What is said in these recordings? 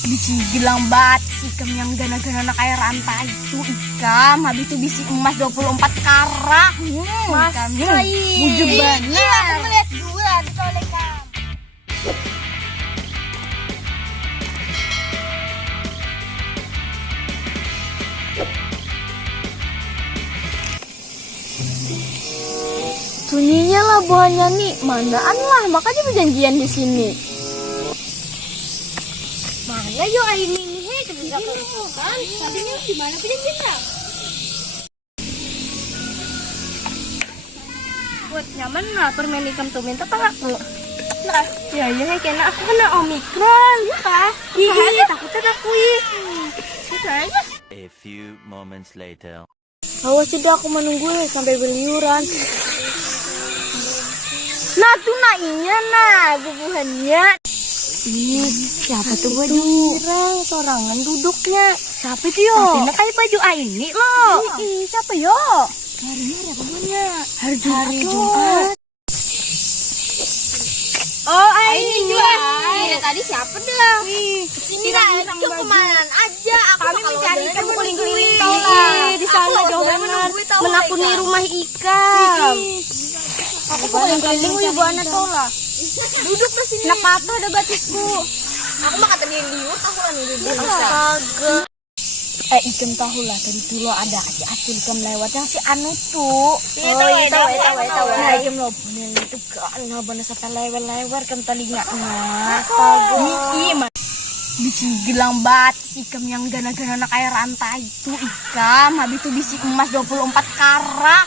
Bisi gilang bat ikam yang gana-gana na kaya rantai itu ikam habis itu bisi emas 24 karat. Masa Bujur banget. Iya, aku melihat juga ditolak kam. Sunyinya lah buahnya nih, manaan lah, makanya perjanjian di sini. Mana yo ini nih bisa kan? Tadinya di mana perjanjiannya? Buat nyaman lah permen ikam tuh minta aku. Nah, Ya iya kena aku kena omikron, ya kah? Iya, takutnya aku Kayaknya. A few moments later. Awas sudah aku menunggu sampai beliuran. Nah tuh nainya bubuhannya. Ih, siapa tuh orang sorangan duduknya. Siapa itu yo? Tapi kayak baju ini loh. Ih, siapa yo? Hari ini apa buahnya? Hari Jumat. oh ini juga. Iya tadi siapa dah? Sini lah, itu kemana aja? Aku Kami mencari ikan keliling-keliling tahu kau lah. Di sana Aku jauh boleh banget. menunggu tahu Menakuni mereka. rumah ikan. Aku keliling-keliling wih buana tau lah. Duduk di sini. Nak patah ada batisku. Aku mah kata dia liur, aku lah nih dia bisa. Astaga. Ikam tahu lah tadi tuh lo ada aja acil ikam lewat yang si Anu tuh. Iya tahu. Nah, ikam lo punya itu kan nggak bener sampai lewer-lewer kan telinga. Astaga. Iya, mas. Bisi gilang bat ikam yang gana-gana na kaya rantai itu ikam habis itu bisi emas 24 karat.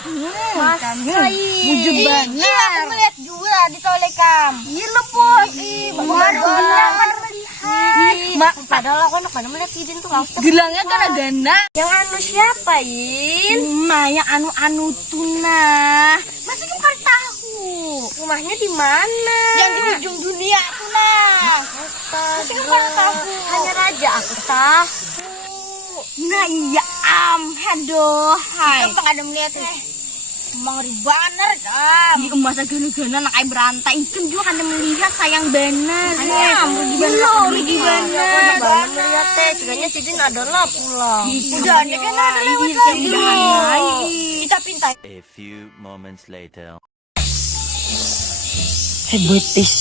Masa Bujur Iya, banget. aku melihat juga ditolak kam. Iya lo bos. Baru bilang kan melihat. Mak, Padahal aku anak melihat sidin tuh kau. gelangnya gana-gana. Yang anu siapa, Yin? Ma, yang anu tuh nah. Masih kamu kali tahu. Rumahnya di mana? Yang di ujung dunia tuh nah. Astaga. Kamu tahu. Hanya raja aku tahu. Nah iya aduh hai. Kamu ada melihat Emang ribaner kam. Di emas gana-gana nak kayak berantai ikan juga kan melihat sayang bener. Rugi banget. Baru melihat teh, cegahnya sidin adalah pulang. Udah nih kan ada lewat lagi. Kita pintai. A few moments later. Betis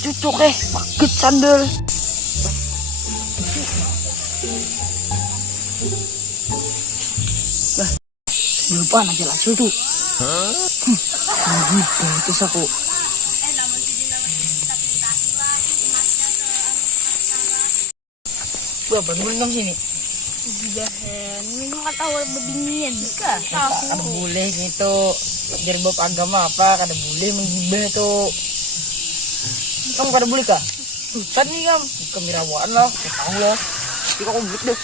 cucuk paket sandal. Lupa aja lah tuh. Betis aku. Bapak belum sini. Minum kata awal bebinian kah? Kada boleh gitu. Gerbop agama apa kada boleh menggibah tuh. Kamu kada boleh kah? Tutan nih kamu. Kemirawaan lah. Tahu lah. Tapi kok gitu deh.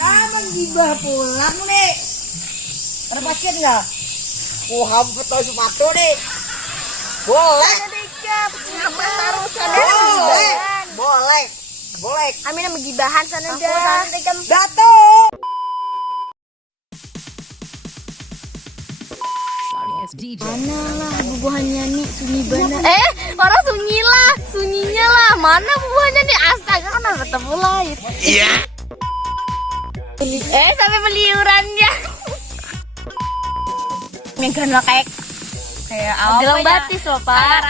Nah, menggibah pulang nih. Ada pasien nggak? Oh, hampir tahu sepatu nih. Boleh. Boleh. Amin sama gibahan sana dah. Dato. Mana lah bubuhannya nih sunyi banget. Orang sunyinya lah. Mana bubuhannya nih? Astaga kan harus ketemu lain. Iya. Sampai beliurannya. Yang gana kayak apa? Gelang batis loh, Pak.